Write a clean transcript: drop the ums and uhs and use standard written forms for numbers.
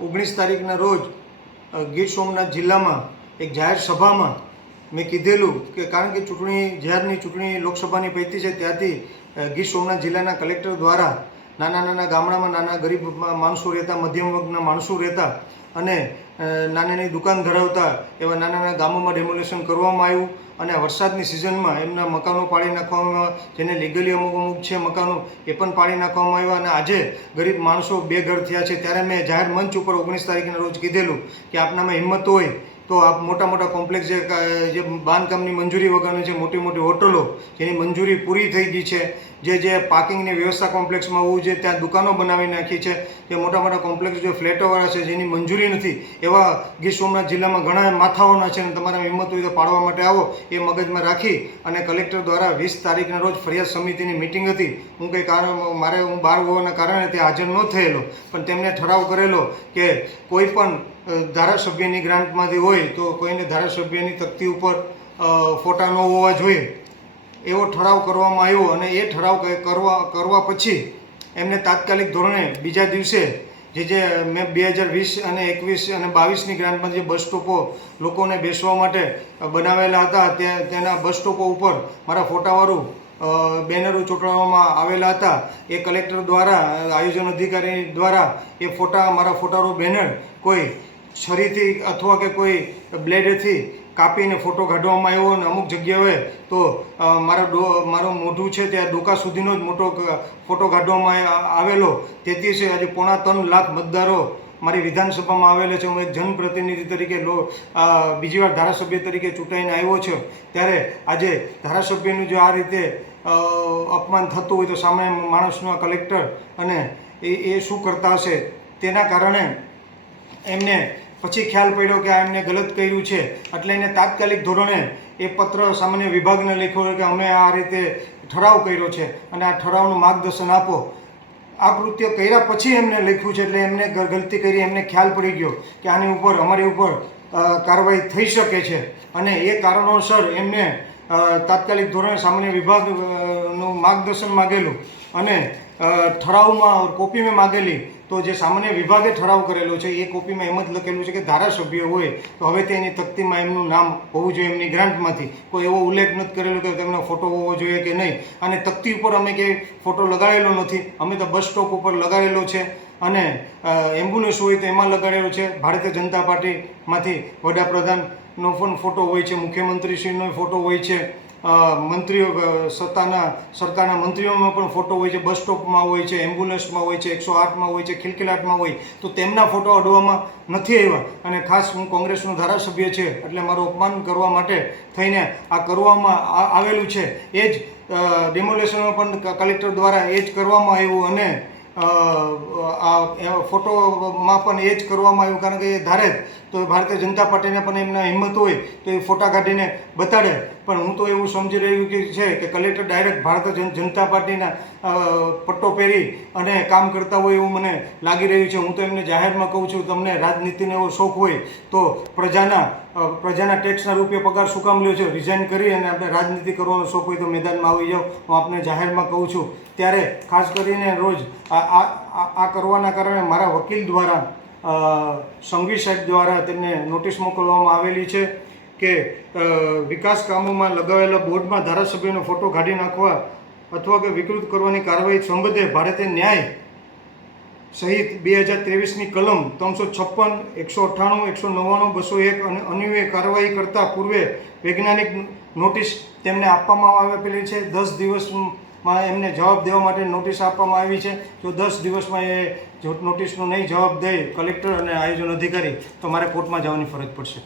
19 તારીખના રોજ ગીર સોમનાથ જિલ્લામાં એક જાહેર સભામાં મેં કીધેલું કે કારણ કે જ્યારની ચૂંટણી લોકસભાની પૈતી છે ત્યારથી ગીર સોમનાથ જિલ્લાના કલેક્ટર દ્વારા નાના ગામડામાં નાના ગરીબ માણસો રહેતા, મધ્યમ વર્ગના માણસો રહેતા અને નાની દુકાન ધરાવતા એવા નાના ગામોમાં ડેમોલેશન કરવામાં આવ્યું અને વરસાદની સિઝનમાં એમના મકાનો પાડી નાખવામાં આવ્યા, જેને લીગલી અમુક છે મકાનો એ પણ પાડી નાખવામાં આવ્યા અને આજે ગરીબ માણસો બેઘર થયા છે. ત્યારે મેં જાહેર મંચ ઉપર 19 તારીખના રોજ કીધેલું કે આપનામાં હિંમત હોય તો આપ મોટા કોમ્પ્લેક્સ જે બાંધકામની મંજૂરી વગરની છે, મોટી હોટલો જેની મંજૂરી પૂરી થઈ ગઈ છે, જે પાર્કિંગની વ્યવસ્થા કોમ્પ્લેક્સમાં હોવું જોઈએ ત્યાં દુકાનો બનાવી નાખી છે, જે મોટા કોમ્પ્લેક્સ જે ફ્લેટોવાળા છે જેની મંજૂરી નથી એવા ગીર સોમનાથ જિલ્લામાં ઘણા માથાઓના છે અને તમારા હિંમત હોય તો પાડવા માટે આવો એ મગજમાં રાખી અને કલેક્ટર દ્વારા 20 તારીખના રોજ ફરિયાદ સમિતિની મિટિંગ હતી. હું કંઈ કારણ હું બહાર હોવાના કારણે ત્યાં હાજર ન થયેલો, પણ તેમને ઠરાવ કરેલો કે કોઈ પણ ધારાસભ્યની ગ્રાન્ટમાંથી હોય તો કોઈને ધારાસભ્યની તકતી ઉપર ફોટા ન હોવા જોઈએ એવો ઠરાવ કરવામાં આવ્યો અને એ ઠરાવ કરવા પછી એમને તાત્કાલિક ધોરણે બીજા દિવસે જે મેં 2020 અને 21 અને 22ની ગ્રાન્ટમાં જે બસ સ્ટોપો લોકોને બેસવા માટે બનાવેલા હતા તેના બસ સ્ટોપો ઉપર મારા ફોટાવાળું બેનરો ચોંટાડવામાં આવેલા હતા. એ કલેક્ટર દ્વારા, આયોજન અધિકારી દ્વારા એ મારા ફોટાવાળું બેનર કોઈ છરીથી અથવા કે કોઈ બ્લેડથી કાપીને ફોટો કાઢવામાં આવ્યો અને અમુક જગ્યાએ તો મારું મોઢું છે ત્યાં ડોકા સુધીનો જ મોટો ફોટો કાઢવામાં આવેલો. તેથી છે આજે 3.25 લાખ મતદારો મારી વિધાનસભામાં આવેલા છે. હું એક જનપ્રતિનિધિ તરીકે બીજી વાર ધારાસભ્ય તરીકે ચૂંટાઈને આવ્યો છું, ત્યારે આજે ધારાસભ્યનું જો આ રીતે અપમાન થતું હોય તો સામે માણસનો કલેક્ટર અને એ શું કરતા હશે, તેના કારણે એમને પછી ખ્યાલ પડ્યો કે આ એમને ગલત કર્યું છે. એટલે એને તાત્કાલિક ધોરણે એ પત્ર સામાન્ય વિભાગને લખ્યો કે અમે આ રીતે ઠરાવ કર્યો છે અને આ ઠરાવનું માર્ગદર્શન આપો. આ કૃત્ય કર્યા પછી એમને લખ્યું છે એટલે એમને ગલતી કરી, એમને ખ્યાલ પડી ગયો કે આની ઉપર અમારી ઉપર કાર્યવાહી થઈ શકે છે અને એ કારણોસર એમને તાત્કાલિક ધોરણે સામાન્ય વિભાગનું માર્ગદર્શન માગેલું અને ઠરાવમાં કોપી મેં માગેલી. તો જે સામાન્ય વિભાગે ઠરાવ કરેલો છે એ કોપીમાં એમ જ લખેલું છે કે ધારાસભ્ય હોય તો હવે તેની તકતીમાં એમનું નામ હોવું જોઈએ, એમની ગ્રાન્ટમાંથી કોઈ એવો ઉલ્લેખ નથી કરેલો કે તેમનો ફોટો હોવો જોઈએ કે નહીં. અને તકતી ઉપર અમે કે ફોટો લગાડેલો નથી, અમે તો બસ સ્ટોપ ઉપર લગાડેલો છે અને એમ્બ્યુલન્સ હોય તો એમાં લગાડેલો છે. ભારતીય જનતા પાર્ટીમાંથી વડાપ્રધાનનો પણ ફોટો હોય છે, મુખ્યમંત્રીશ્રીનો ફોટો હોય છે, મંત્રીઓ સરકારના મંત્રીઓનો પણ ફોટો હોય છે, બસ સ્ટોપમાં હોય છે, એમ્બ્યુલન્સમાં હોય છે, 108માં હોય છે, ખિલખિલાટમાં હોય તો તેમના ફોટો અડવામાં નથી આવ્યા. અને ખાસ હું કોંગ્રેસનો ધારાસભ્ય છે એટલે મારું અપમાન કરવા માટે થઈને આ કરવામાં આવેલું છે. એ જ ડેમોલેશનમાં પણ કલેક્ટર દ્વારા એ જ કરવામાં આવ્યું અને આ ફોટોમાં પણ એ જ કરવામાં આવ્યું, કારણ કે એ ધારે તો ભારતીય જનતા પાર્ટીને પણ એમના હિંમત હોય તો એ ફોટા કાઢીને બતાડે. પણ હું તો એવું સમજી રહ્યું છે કે કલેક્ટર ડાયરેક્ટ ભારતીય જનતા પાર્ટીના પટ્ટો પહેરી અને કામ કરતા હોય એવું મને લાગી રહ્યું છે. હું તો એમને જાહેરમાં કહું છું, તમને રાજનીતિનો એવો શોખ હોય તો પ્રજાના ટેક્સના રૂપિયા પગાર શું કામ લ્યો છો? રિઝાઇન કરી અને આપણે રાજનીતિ કરવાનો શોખ હોય તો મેદાનમાં આવી જાઓ. હું આપને જાહેરમાં કહું છું. ત્યારે ખાસ કરીને રોજ આ કરવાના કારણે મારા વકીલ દ્વારા, સંઘવી સાહેબ દ્વારા તેમને નોટિસ મોકલવામાં આવેલી છે કે વિકાસ કામોમાં લગાવેલા બોર્ડમાં ધારાસભ્યનો ફોટો કાઢી નાખવા અથવા કે વિકૃત કરવાની કાર્યવાહી સંબંધે ભારતીય ન્યાય સહિત 2023ની કલમ 356, 198, 199, 201 અને અન્વયે કાર્યવાહી કરતા પૂર્વે વૈજ્ઞાનિક નોટિસ તેમને આપવામાં આવેલી છે. 10 દિવસમાં એમને જવાબ દેવા માટે નોટિસ આપવામાં આવી છે. જો 10 દિવસમાં એ નોટિસનો નહીં જવાબ દે કલેક્ટર અને આયોજન અધિકારી તો મારે કોર્ટમાં જવાની ફરજ પડશે.